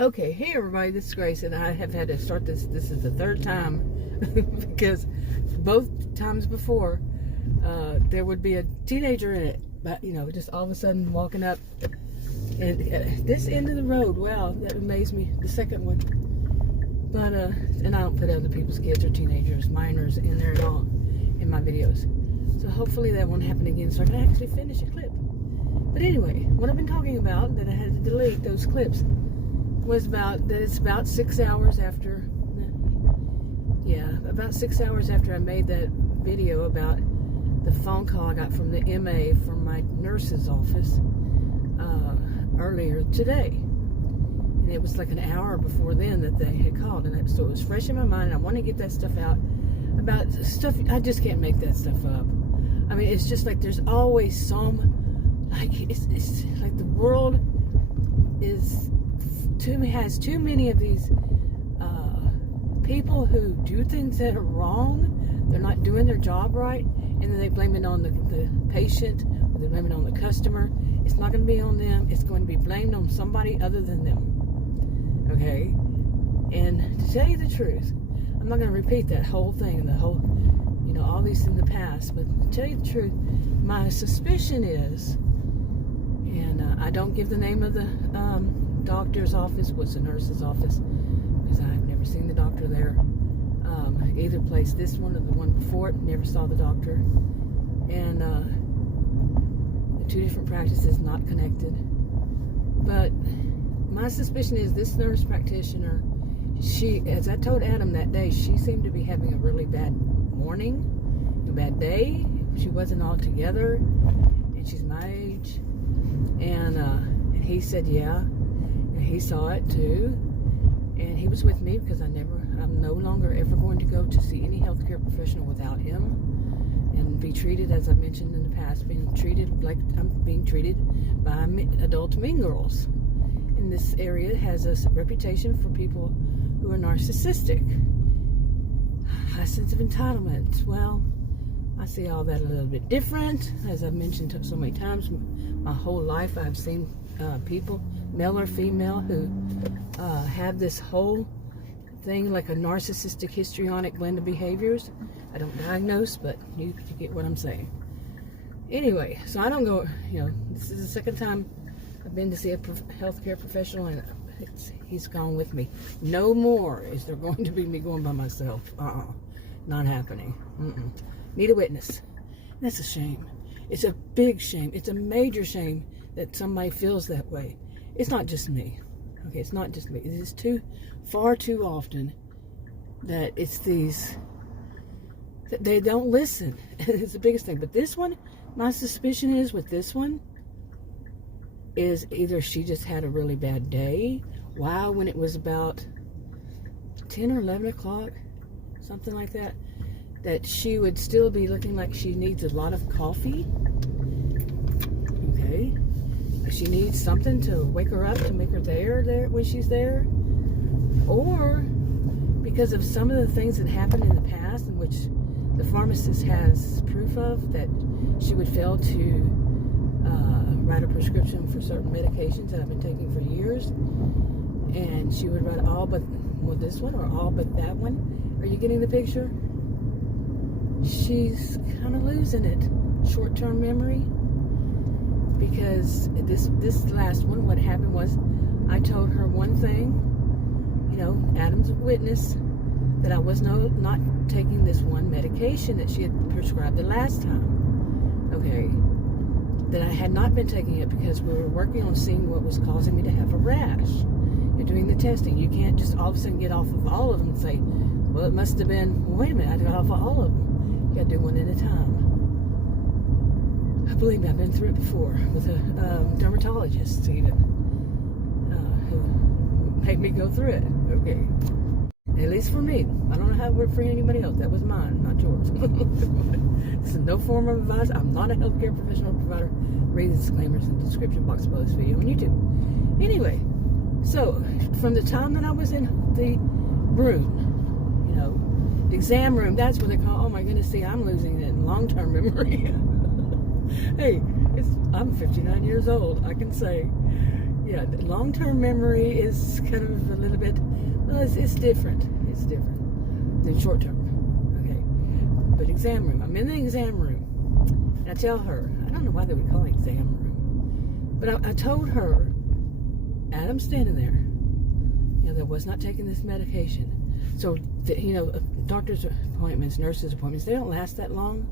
Okay, hey everybody, this is Grace, and I have had to start this. This is the third time because both times before there would be a teenager in it, but just all of a sudden walking up, and this end of the road. Wow, that amazed me. The second one, but and I don't put other people's kids or teenagers, minors in there at all in my videos. So hopefully that won't happen again, so I can actually finish a clip. But anyway, what I've been talking about that I had to delete those clips was about that it's about 6 hours after, about 6 hours after I made that video about the phone call I got from the MA from my nurse's office earlier today. And it was like an hour before then that they had called, and so it was fresh in my mind, and I want to get that stuff out about stuff. I just can't make that stuff up. I mean, it's just like there's always some, like, it's like the world has too many of these people who do things that are wrong. They're not doing their job right, and then they blame it on the patient, or they blame it on the customer. It's not going to be on them. It's going to be blamed on somebody other than them. Okay? And to tell you the truth, I'm not going to repeat that whole thing, the whole, all these in the past, but to tell you the truth, my suspicion is, and I don't give the name of the doctor's office, was the nurse's office, because I've never seen the doctor there. Either place, this one or the one before it, never saw the doctor. And the two different practices, not connected. But my suspicion is this nurse practitioner, she, as I told Adam that day, she seemed to be having a really bad morning, a bad day. She wasn't all together, and she's my age. And he said, yeah, and he saw it too. And he was with me because I'm no longer ever going to go to see any healthcare professional without him and be treated, as I mentioned in the past, being treated like I'm being treated by adult mean girls. And this area has a reputation for people who are narcissistic. High sense of entitlement. Well, I see all that a little bit different. As I've mentioned so many times, my whole life I've seen people, male or female, who have this whole thing like a narcissistic histrionic blend of behaviors. I don't diagnose, but you get what I'm saying. Anyway, so I don't go, this is the second time I've been to see a healthcare professional, and he's gone with me. No more is there going to be me going by myself. Not happening. Need a witness. That's a shame. It's a big shame. It's a major shame that somebody feels that way. It's not just me. Okay, it's not just me. It is far too often that it's these, that they don't listen. It's the biggest thing. But this one, my suspicion is with this one, is either she just had a really bad day. Wow, when it was about 10 or 11 o'clock, something like that, that she would still be looking like she needs a lot of coffee. Okay. She needs something to wake her up, to make her there when she's there. Or because of some of the things that happened in the past, in which the pharmacist has proof of, that she would fail to write a prescription for certain medications that I've been taking for years. And she would write all but this one or all but that one. Are you getting the picture? She's kind of losing it. Short-term memory. Because this last one, what happened was, I told her one thing, Adam's a witness, that I was not taking this one medication that she had prescribed the last time. Okay. That I had not been taking it because we were working on seeing what was causing me to have a rash. You're doing the testing. You can't just all of a sudden get off of all of them and say, well, it must have been, well, wait a minute, I got off of all of them. You got to do one at a time. Believe me, I've been through it before with a dermatologist even, who made me go through it. Okay. At least for me. I don't know how it worked for anybody else. That was mine, not yours. This is no form of advice. I'm not a healthcare professional provider. Read the disclaimers in the description box below this video on YouTube. Anyway, so from the time that I was in the room, the exam room, that's what they call, oh my goodness, see, I'm losing it in long-term memory. Hey, I'm 59 years old. I can say, Yeah, long-term memory is kind of a little bit, well, it's different. It's different than short-term. Okay. But exam room. I'm in the exam room. And I tell her, I don't know why they would call it exam room, but I told her, Adam's standing there. That was not taking this medication. So, doctor's appointments, nurses' appointments, they don't last that long.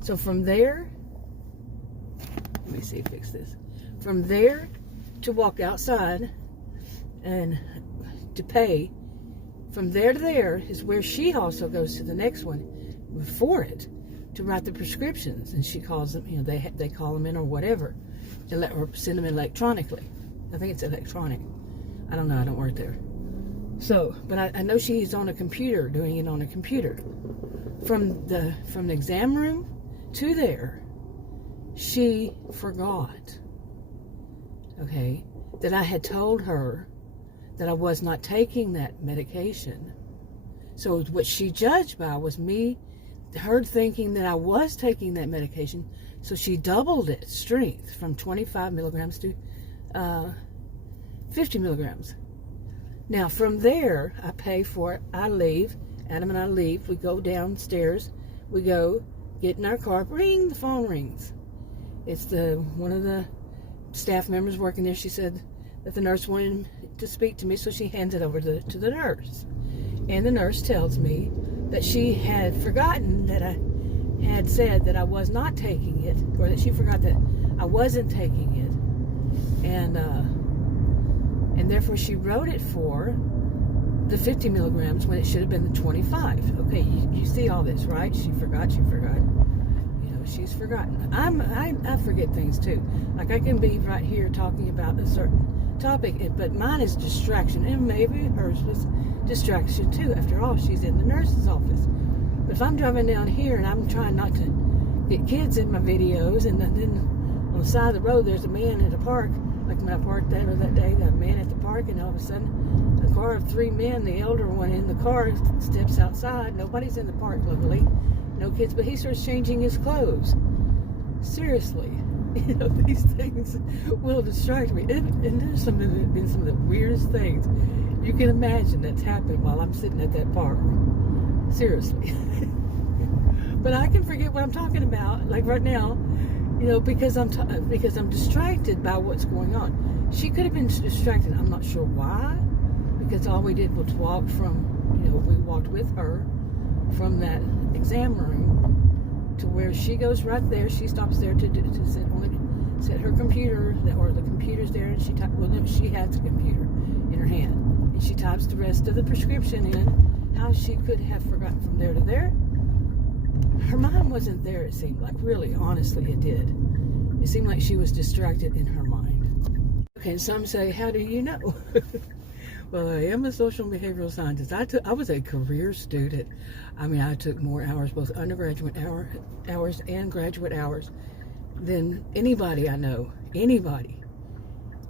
So from there, let me see, fix this. From there to walk outside and to pay, from there to there is where she also goes to the next one before it to write the prescriptions. And she calls them, they call them in or whatever, or send them electronically. I think it's electronic. I don't know, I don't work there. So, but I know she's on a computer, doing it on a computer. From the exam room to there, she forgot, okay, that I had told her that I was not taking that medication. So what she judged by was her thinking that I was taking that medication. So she doubled its strength from 25 milligrams to 50 milligrams. Now, from there, I pay for it. I leave. Adam and I leave. We go downstairs. We go get in our car. Ring. The phone rings. It's one of the staff members working there. She said that the nurse wanted to speak to me, so she hands it over to the nurse. And the nurse tells me that she had forgotten that I had said that I was not taking it, or that she forgot that I wasn't taking it. And therefore she wrote it for the 50 milligrams when it should have been the 25. Okay, you see all this, right? She forgot. She's forgotten. I forget things too. Like I can be right here talking about a certain topic, but mine is distraction, and maybe hers was distraction too. After all, she's in the nurse's office. But if I'm driving down here and I'm trying not to get kids in my videos, and then on the side of the road there's a man at a park, like when I parked there that day, that man at the park, and all of a sudden a car of 3 men, the elder one in the car steps outside. Nobody's in the park, luckily, no kids, but he starts changing his clothes. Seriously, these things will distract me. And there's been some of the weirdest things you can imagine that's happened while I'm sitting at that park. Seriously. But I can forget what I'm talking about, like right now, because I'm distracted by what's going on. She could have been distracted. I'm not sure why, because all we did was walk from, we walked with her from that exam room to where she goes right there. She stops there to set her computer, or the computer's there, and she has a computer in her hand, and she types the rest of the prescription in. How she could have forgotten from there to there? Her mind wasn't there, it seemed like. Really, honestly, it did. It seemed like she was distracted in her mind. Okay, and some say, how do you know? Well, I am a social and behavioral scientist. I was a career student. I took more hours, both undergraduate hours and graduate hours, than anybody I know. Anybody.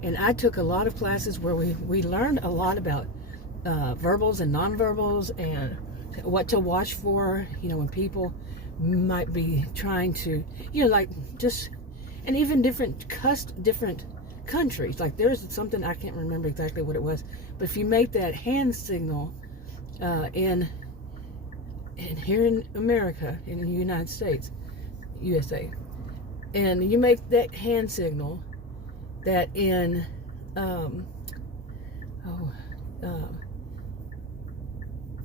And I took a lot of classes where we learned a lot about verbals and nonverbals, and what to watch for, when people might be trying to, and even different countries. Like there's something, I can't remember exactly what it was, but if you make that hand signal in here in America, in the United States, USA, and you make that hand signal, that in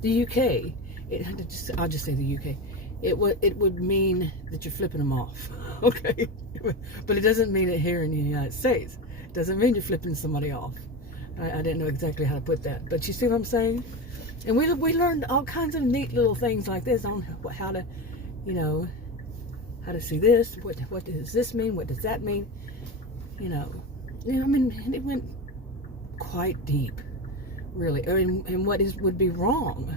the UK, I'll just say the UK, it would mean that you're flipping them off, okay? But it doesn't mean it here in the United States. It doesn't mean you're flipping somebody off. I didn't know exactly how to put that, but you see what I'm saying? And we learned all kinds of neat little things like this on how to, how to see this. What does this mean? What does that mean? It went quite deep, really. And would be wrong?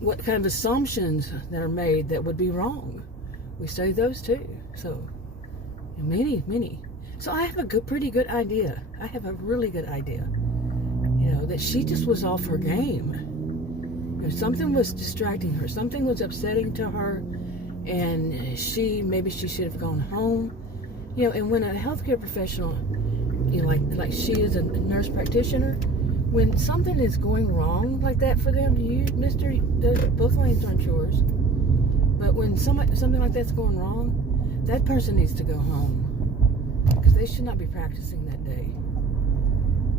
What kind of assumptions that are made that would be wrong? We study those too. So many. So I have a pretty good idea. I have a really good idea. That she just was off her game. Something was distracting her. Something was upsetting to her, and maybe she should have gone home You know, and when a healthcare professional, you know, like she is a nurse practitioner, when something is going wrong like that for them, both lanes aren't yours. But when something like that's going wrong, that person needs to go home because they should not be practicing that day.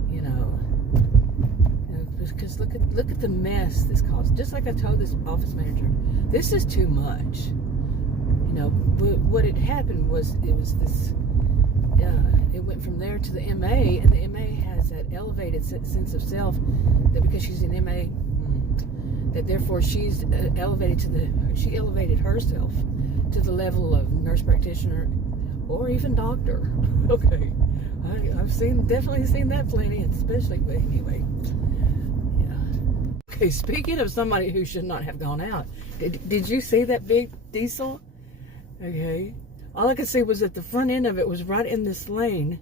You know, because look at the mess this caused. Just like I told this office manager, this is too much. You know, but what had happened was it went from there to the MA, and the MA has that elevated sense of self that because she's an MA, that therefore she's she elevated herself to the level of nurse practitioner or even doctor. Okay, I've definitely seen that plenty, especially, but anyway. Okay, speaking of somebody who should not have gone out, did you see that big diesel? Okay, all I could see was that the front end of it was right in this lane.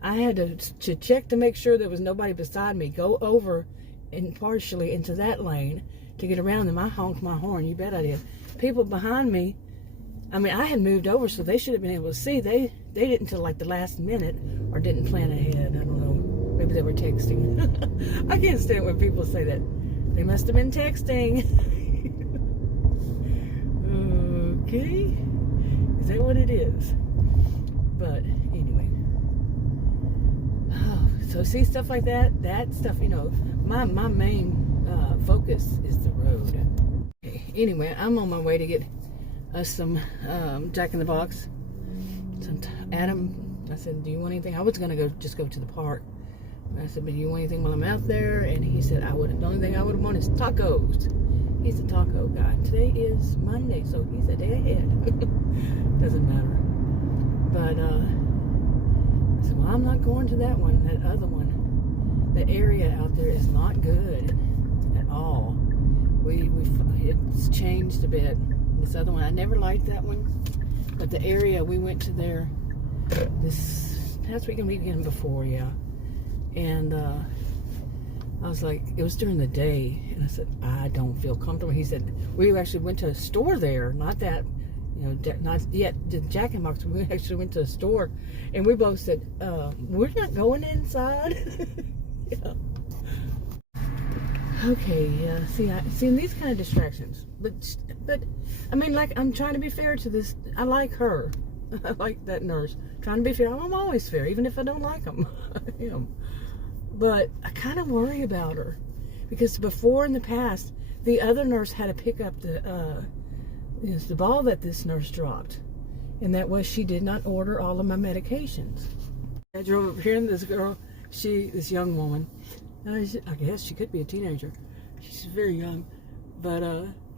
I had to check to make sure there was nobody beside me, go over and partially into that lane to get around them. I honked my horn, you bet I did. People behind me, I mean, I had moved over, so they should have been able to see. They didn't until like the last minute, or didn't plan ahead. I don't know. Maybe they were texting. I can't stand when people say that. They must have been texting. Okay. Is that what it is? But anyway. Oh, so see stuff like that stuff, you know, my main focus is the road. Okay, anyway, I'm on my way to get us some Jack in the Box. Adam, I said, do you want anything? I was going to just go to the park. I said, but do you want anything while I'm out there? And he said, the only thing I would want is tacos. He's a taco guy. Today is Monday, so he's a day ahead. Doesn't matter. But I said, well, I'm not going to that one, that other one. The area out there is not good at all. It's changed a bit. This other one, I never liked that one. But the area we went to there this past weekend before, yeah. And I was like, it was during the day, and I said, I don't feel comfortable. He said, we actually went to a store there, not that, you know, not yet the Jack in the Box. We actually went to a store, and we both said, we're not going inside. Yeah. Okay, yeah. See these kind of distractions, but I mean, like, I'm trying to be fair to this. I like her. I like that nurse. Trying to be fair. I'm always fair, even if I don't like them. You know. But I kind of worry about her because before in the past, the other nurse had to pick up the ball that this nurse dropped, and that was she did not order all of my medications. I drove up here, and this girl, this young woman, I guess she could be a teenager. She's very young, but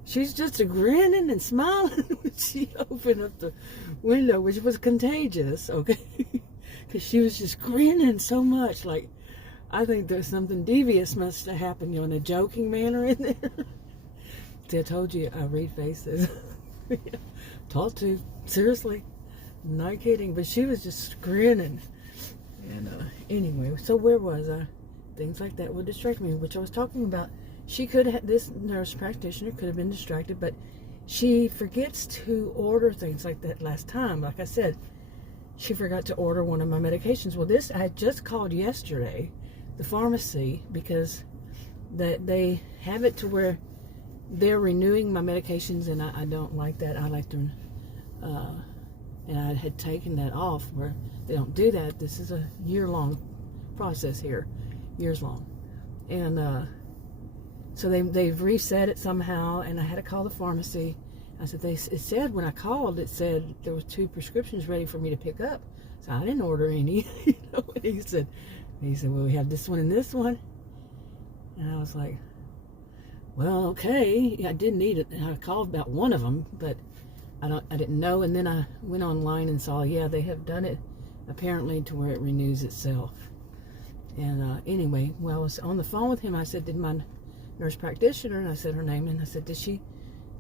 she's just grinning and smiling when she opened up the window, which was contagious, okay? Because she was just grinning so much, like, I think there's something devious must have happened, you know, in a joking manner in there. See, I told you, I read faces. Talk to, seriously, not kidding, but she was just grinning. And anyway, so where was I? Things like that would distract me, which I was talking about. She could have, this nurse practitioner could have been distracted, but she forgets to order things like that last time. Like I said, she forgot to order one of my medications. Well, I had just called yesterday, the pharmacy, because they have it to where they're renewing my medications, and I don't like that. I like to, and I had taken that off where they don't do that. This is a year-long process here, years long. And so they've reset it somehow, and I had to call the pharmacy. I said, it said when I called, it said there was 2 prescriptions ready for me to pick up. So I didn't order any. You know, and he said, well, we have this one and this one. And I was like, well, okay, I did need it. And I called about one of them, but I didn't know. And then I went online and saw, yeah, they have done it apparently to where it renews itself. And anyway, well, I was on the phone with him. I said, did my nurse practitioner, and I said her name, and I said, did she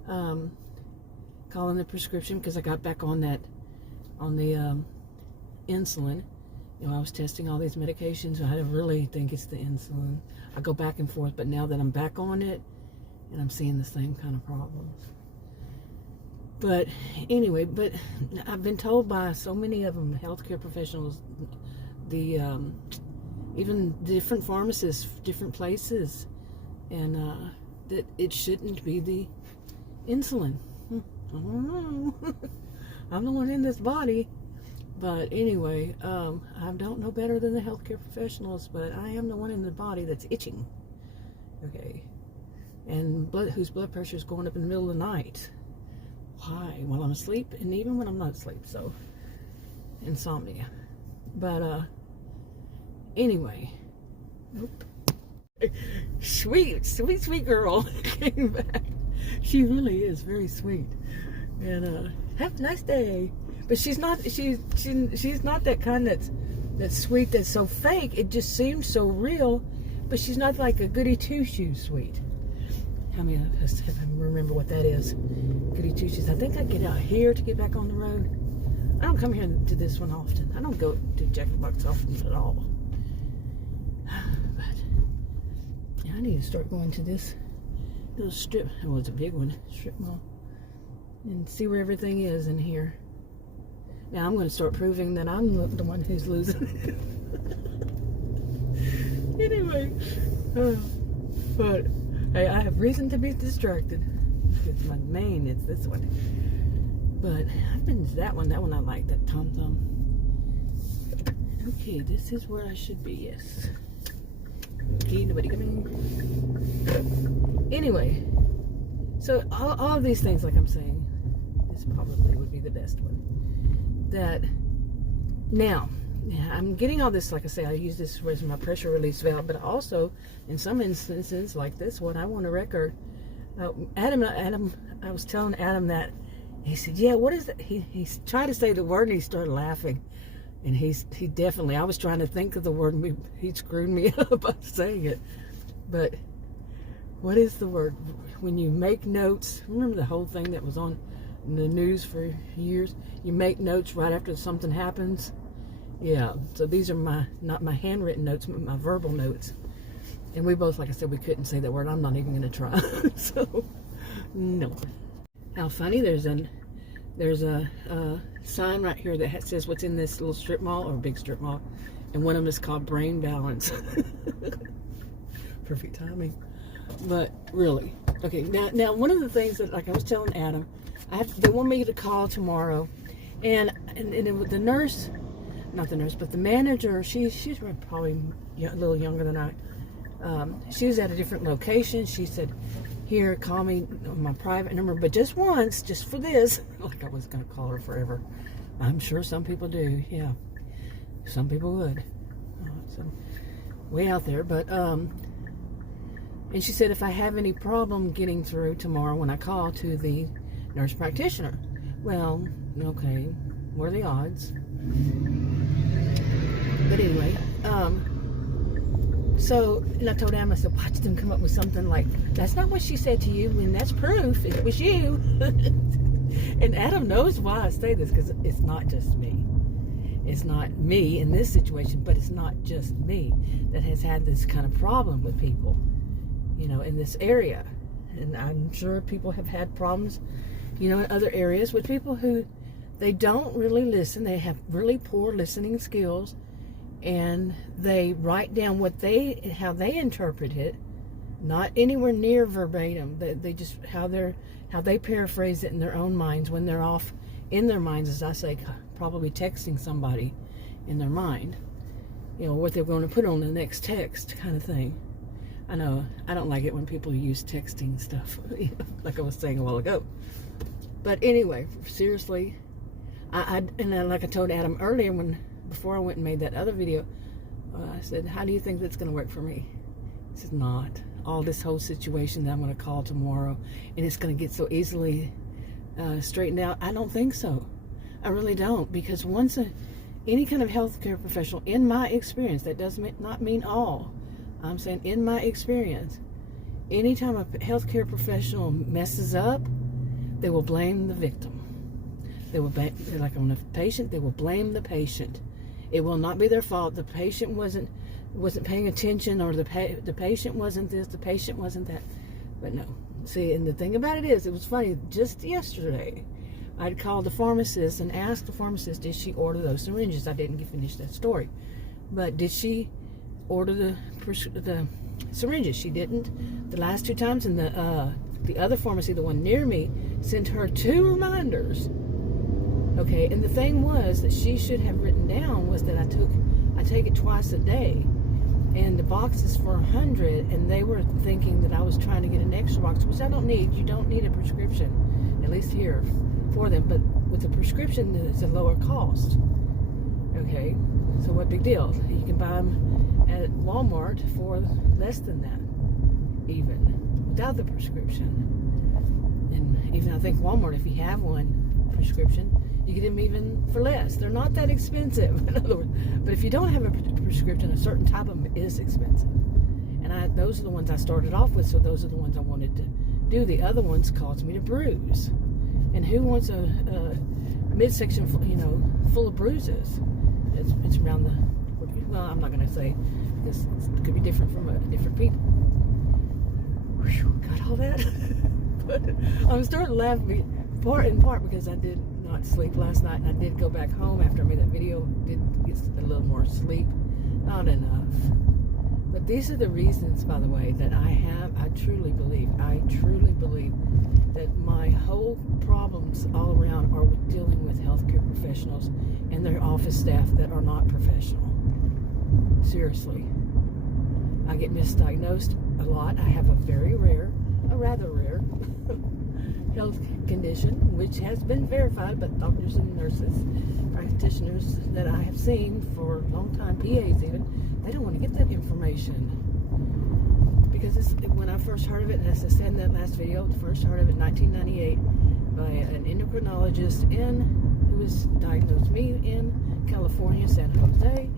call in the prescription? Because I got back on the insulin. You know, I was testing all these medications. I really think it's the insulin. I go back and forth, but now that I'm back on it, and I'm seeing the same kind of problems. But anyway, but I've been told by so many of them, healthcare professionals, the even different pharmacists, different places, and that it shouldn't be the insulin. I don't know. I'm the one in this body. But anyway, I don't know better than the healthcare professionals, but I am the one in the body that's itching. Okay. And whose blood pressure is going up in the middle of the night. Why? While I'm asleep, and even when I'm not asleep. So, insomnia. But, anyway. Nope. Sweet girl came back. She really is very sweet. And, have a nice day. But she's not that kind that's sweet, that's so fake. It just seems so real, but she's not like a goody two-shoes sweet. I mean, I remember what that is. Goody two-shoes. I think I get out here to get back on the road. I don't come here to this one often. I don't go to Jack in the Box often at all. But yeah, I need to start going to this little strip. Well, it's a big one, strip mall, and see where everything is in here. Now I'm going to start proving that I'm the one who's losing. Anyway, but hey, I have reason to be distracted. It's my main, it's this one. But I've been to that one I like, that Tom Thumb. Okay, this is where I should be, yes. Okay, nobody coming. Anyway, so all of these things, like I'm saying, this probably would be the best one. That now, I'm getting all this, like I say, I use this as my pressure release valve, but also in some instances like this one, I want a record. Adam, I was telling Adam that, he said, yeah, what is that? He tried to say the word and he started laughing. And he definitely, I was trying to think of the word and he screwed me up by saying it. But what is the word? When you make notes, remember the whole thing that was on the news for years? You make notes right after something happens. Yeah, so these are not my handwritten notes, but my verbal notes. And we both, like I said, we couldn't say that word. I'm not even going to try. So, no. How funny, there's a sign right here that says what's in this little strip mall, or big strip mall, and one of them is called Brain Balance. Perfect timing. But really, okay, now one of the things that, like I was telling Adam, they want me to call tomorrow, and the nurse, not the nurse, but the manager, she's probably a little younger than I. She's at a different location. She said, here, call me on my private number, but just once, just for this. Like I was going to call her forever. I'm sure some people do, yeah. Some people would. So, way out there, but, and she said if I have any problem getting through tomorrow when I call to the nurse practitioner. Well, okay, what are the odds? But anyway, so, and I told Adam, I said, watch them come up with something like, that's not what she said to you, and that's proof, it was you. And Adam knows why I say this, because it's not just me. It's not me in this situation, but it's not just me that has had this kind of problem with people, you know, in this area. And I'm sure people have had problems, you know, in other areas with people who, they don't really listen. They have really poor listening skills, and they write down how they interpret it, not anywhere near verbatim. They just how they paraphrase it in their own minds when they're off in their minds, as I say, probably texting somebody in their mind, you know, what they're going to put on the next text, kind of thing. I know I don't like it when people use texting stuff, like I was saying a while ago. But anyway, seriously, like I told Adam earlier, before I went and made that other video, I said, how do you think that's going to work for me? He said, not. All this whole situation that I'm going to call tomorrow, and it's going to get so easily straightened out. I don't think so. I really don't, because once any kind of healthcare professional, in my experience, that does not mean all, I'm saying in my experience, anytime a healthcare professional messes up, they will blame the victim. They will blame, like on the patient, they will blame the patient. It will not be their fault. The patient wasn't paying attention, or the patient wasn't this, the patient wasn't that. But no. See, and the thing about it is, it was funny, just yesterday, I'd called the pharmacist and asked the pharmacist, did she order those syringes? I didn't finish that story. But did she order the syringes? She didn't. The last 2 times, and the other pharmacy, the one near me, sent her 2 reminders. Okay, and the thing was that she should have written down was that I take it twice a day, and the box is for 100, and they were thinking that I was trying to get an extra box, which I don't need. You don't need a prescription, at least here, for them. But with a prescription, it's a lower cost. Okay, so what big deal? You can buy them at Walmart for less than that, even without the prescription. And even I think Walmart, if you have one prescription, you get them even for less. They're not that expensive, in other words. But if you don't have a prescription, a certain type of them is expensive. And those are the ones I started off with, so those are the ones I wanted to do. The other ones caused me to bruise. And who wants a midsection, full of bruises? It's around the, well, I'm not going to say, because it could be different from different people. Whew, got all that? But I'm starting to laugh in part because I did not sleep last night, and I did go back home after I made that video, did get a little more sleep. Not enough. But these are the reasons, by the way, that I truly believe that my whole problems all around are with dealing with healthcare professionals and their office staff that are not professional. Seriously. I get misdiagnosed a lot. I have a rather rare health condition, which has been verified by doctors and nurses, practitioners that I have seen for a long time, PAs even. They don't want to get that information. Because when I first heard of it, and as I said in that last video, I first heard of it in 1998 by an endocrinologist who was diagnosed me in California, San Jose.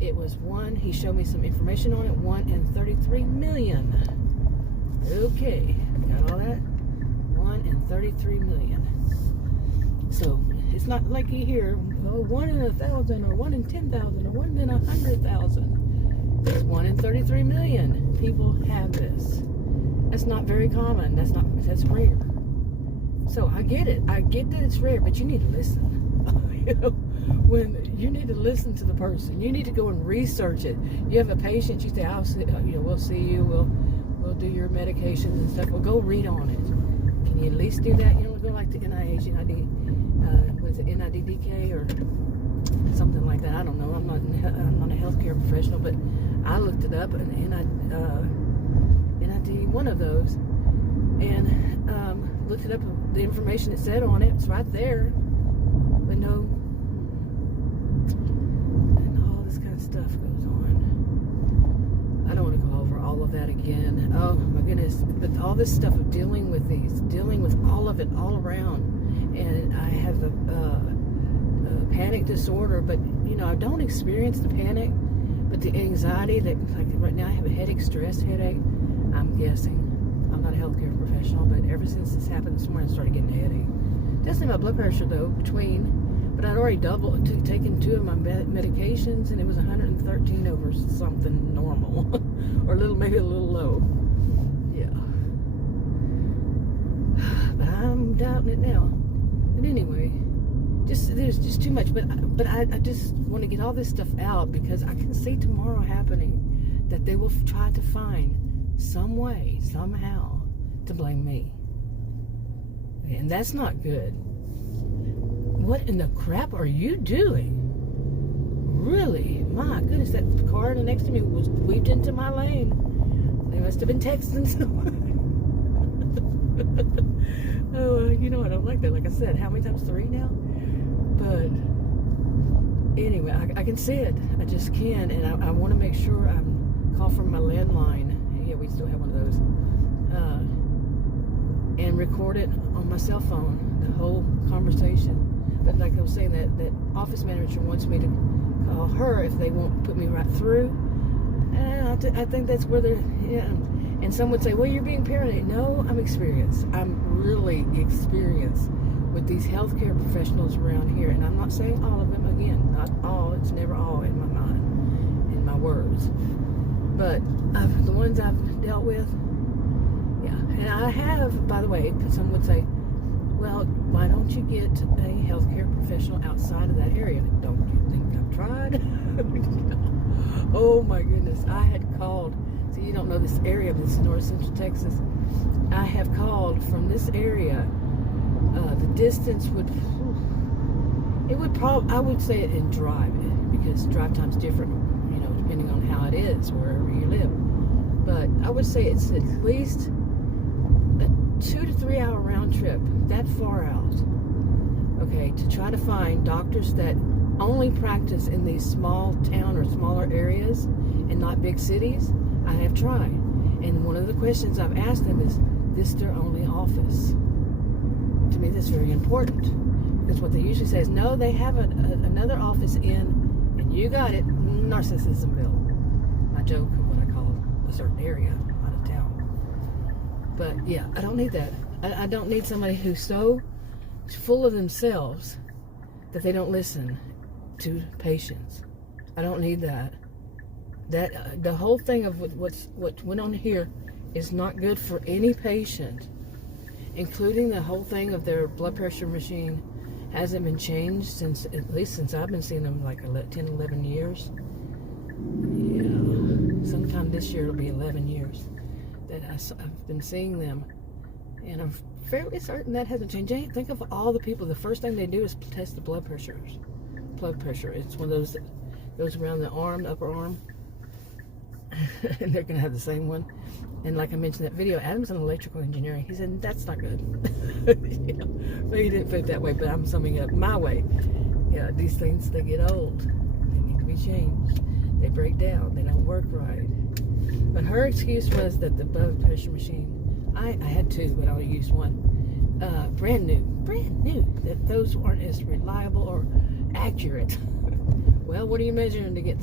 It was he showed me some information on it, 1 in 33 million. Okay, got all that? 1 in 33 million. So it's not like you hear, 1 in 1,000 or 1 in 10,000 or 1 in 100,000. It's 1 in 33 million people have this. That's not very common. That's rare. So I get it. I get that it's rare, but you need to listen. When you need to listen to the person, you need to go and research it. You have a patient, you say, we'll see you, we'll do your medications and stuff. Well, go read on it. Can you at least do that? Go like the NIH, NIDDK or something like that. I don't know. I'm not a healthcare professional, but I looked it up, and NID, one of those, and looked it up. The information it said on it, it's right there, but no, and all this kind of stuff goes on. I don't want to go over all of that again. Oh my goodness! But all this stuff of dealing with all of it all around, and I have a panic disorder, but I don't experience the panic, but the anxiety that, like right now I have a headache, headache. I'm guessing, I'm not a healthcare professional, but ever since this happened this morning I started getting a headache. Definitely my blood pressure though, but I'd already taken 2 of my medications, and it was 113 over something normal or maybe a little low. Yeah, but I'm doubting it now. But anyway, there's just too much. But I just want to get all this stuff out, because I can see tomorrow happening that they will try to find some way, somehow, to blame me. And that's not good. What in the crap are you doing? Really? My goodness, that car next to me was weaved into my lane. They must have been texting someone. Oh, I don't like that. Like I said, how many times? 3 now? But anyway, I can see it. I just can, and I want to make sure I call from my landline. Yeah, we still have one of those. And record it on my cell phone, the whole conversation. But like I was saying, that office manager wants me to call her if they won't put me right through. And I think that's where they're, And some would say, well, you're being paranoid. No, I'm experienced. I'm really experienced with these healthcare professionals around here. And I'm not saying all of them, again, not all. It's never all in my mind, in my words. But the ones I've dealt with, yeah. And I have, by the way, some would say, Well, why don't you get a healthcare professional outside of that area? Don't you think I've tried? Oh my goodness, I had called. So you don't know this area, but this is North Central Texas. I have called from this area. The distance would, I would say it in drive, because drive time's different, depending on how it is, wherever you live. But I would say it's at least a 2 to 3 hour round trip, that far out, okay, to try to find doctors that only practice in these small town or smaller areas and not big cities. I have tried. And one of the questions I've asked them is, this their only office? To me, that's very important, because what they usually say is, no, they have another office in, and you got it, Narcissismville. My joke of what I call a certain area out of town. But yeah, I don't need that. I don't need somebody who's so full of themselves that they don't listen to patients. I don't need that. That the whole thing of what went on here is not good for any patient, including the whole thing of their blood pressure machine hasn't been changed since, at least since I've been seeing them, like 10, 11 years. Yeah, sometime this year it'll be 11 years that I've been seeing them, and I'm fairly certain that hasn't changed. Think of all the people, the first thing they do is test the blood pressure. It's one of those that goes around the arm, the upper arm, and they're going to have the same one. And like I mentioned in that video, Adam's an electrical engineer. He said, that's not good. But he didn't put it that way, but I'm summing it up my way. Yeah, these things, they get old. They need to be changed. They break down. They don't work right. But her excuse was that the blood pressure machine, I had two, but I only used one. Brand new. That those aren't as reliable or accurate. Well, what are you measuring to get?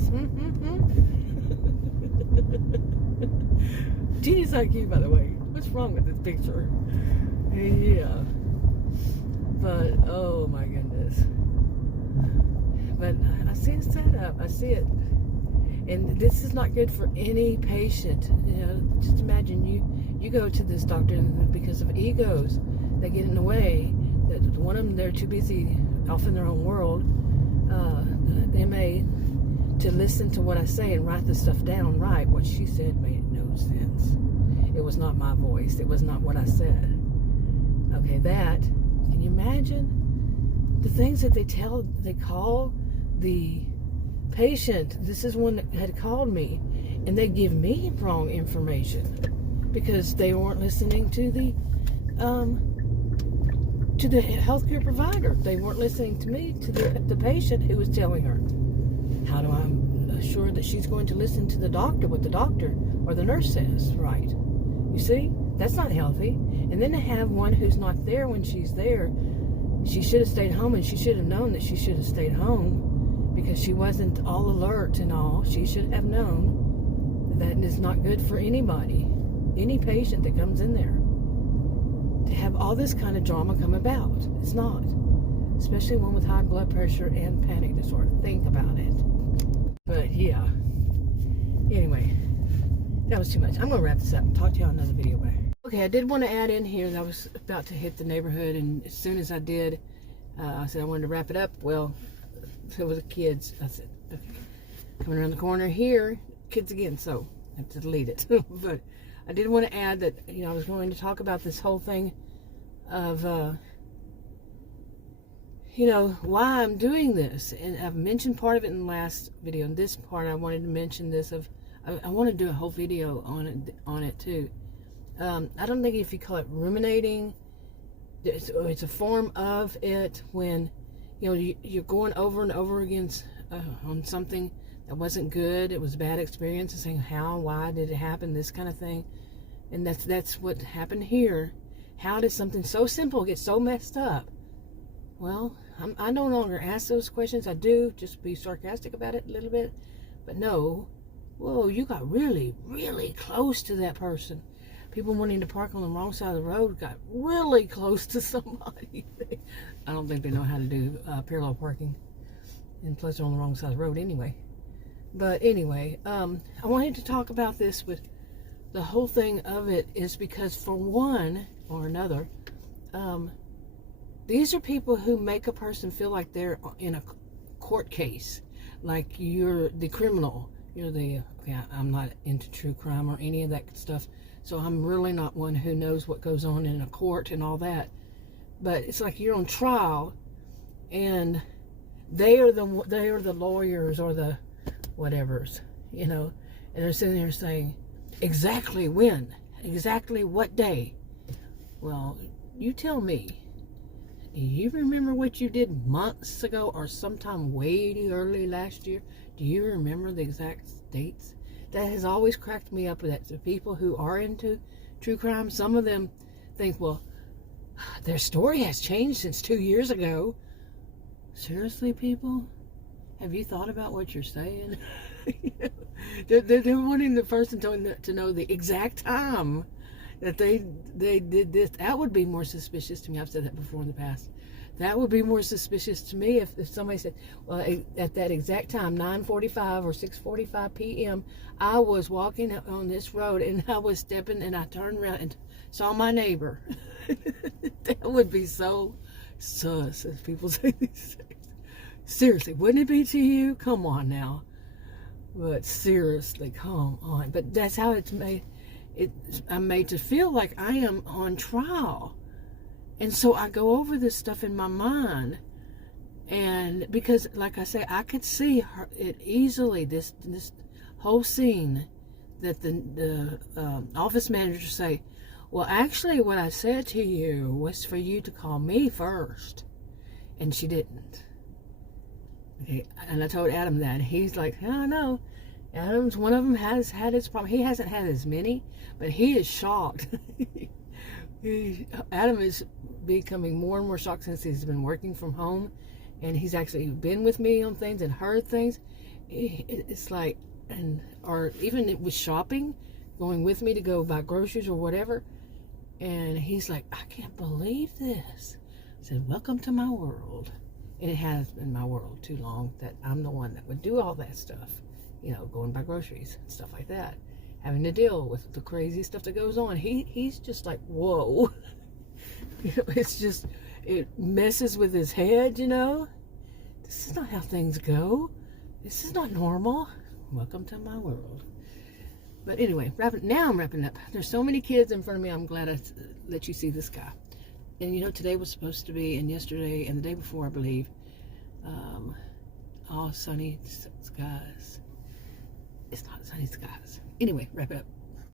Genius IQ, by the way. What's wrong with this picture? Yeah. But, oh my goodness. But I see it set up. I see it. And this is not good for any patient. Just imagine you go to this doctor, and because of egos that get in the way, that one of them, they're too busy off in their own world, they may, to listen to what I say and write the stuff down right. What she said made no sense. It was not my voice. It was not what I said. Okay, can you imagine the things that they call the patient? This is one that had called me, and they give me wrong information because they weren't listening to the healthcare provider. They weren't listening to me, to the patient who was telling her. How do I assure that she's going to listen to the doctor, what the doctor or the nurse says, right? You see, that's not healthy. And then to have one who's not there when she's there, she should have stayed home, and she should have known that she should have stayed home because she wasn't all alert and all. She should have known that is not good for anybody, any patient that comes in there. To have all this kind of drama come about, it's not. Especially one with high blood pressure and panic disorder. Think about it. But yeah. Anyway, that was too much. I'm going to wrap this up and talk to you on another video. Bye. Okay, I did want to add in here that I was about to hit the neighborhood, and as soon as I did, I said I wanted to wrap it up. Well, there was kids. I said, okay, coming around the corner here, kids again, so I have to delete it. But I did want to add that, I was going to talk about this whole thing of, why I'm doing this. And I've mentioned part of it in the last video. In this part, I wanted to mention this I want to do a whole video on it too. I don't think if you call it ruminating, it's a form of it when, you're going over and over against on something that wasn't good. It was a bad experience, and saying why did it happen, this kind of thing. And that's what happened here. How did something so simple get so messed up? Well, I no longer ask those questions. I do just be sarcastic about it a little bit, but no. Whoa, you got really, really close to that person. People wanting to park on the wrong side of the road got really close to somebody. I don't think they know how to do parallel parking, and plus they're on the wrong side of the road anyway. But anyway, I wanted to talk about this with the whole thing of it is because for one or another, These are people who make a person feel like they're in a court case, like you're the criminal. I'm not into true crime or any of that stuff, so I'm really not one who knows what goes on in a court and all that. But it's like you're on trial, and they are the lawyers or the whatevers, and they're sitting there saying, exactly when, exactly what day. Well, you tell me. Do you remember what you did months ago or sometime way early last year? Do you remember the exact dates? That has always cracked me up. That the people who are into true crime, some of them think, well, their story has changed since 2 years ago. Seriously, people? Have you thought about what you're saying? They're wanting the person to know the exact time that they did this. That would be more suspicious to me. I've said that before in the past. That would be more suspicious to me if somebody said, well, at that exact time, 9:45 or 6:45 p.m., I was walking on this road and I was stepping and I turned around and saw my neighbor. That would be so sus, as people say these days. Seriously, wouldn't it be to you? Come on now. But seriously, come on. But that's how it's made. I'm made to feel like I am on trial. And so I go over this stuff in my mind. And because, like I say, I could see it easily, this whole scene, that the office manager say, well, actually, what I said to you was for you to call me first. And she didn't. Okay, and I told Adam that. And he's like, oh, no. Adam's one of them has had his problem. He hasn't had as many, but he is shocked. Adam is becoming more and more shocked since he's been working from home, and he's actually been with me on things and heard things. It's like, or even with shopping, going with me to go buy groceries or whatever, and he's like, I can't believe this. I said, welcome to my world. And it has been my world too long that I'm the one that would do all that stuff. Going by groceries and stuff like that, having to deal with the crazy stuff that goes on. He's just like, whoa. It's just, it messes with his head, This is not how things go. This is not normal. Welcome to my world. But anyway, now I'm wrapping up. There's so many kids in front of me. I'm glad I let you see this guy. And today was supposed to be, and yesterday, and the day before, I believe, all sunny skies. It's not sunny skies. Anyway, wrap it up.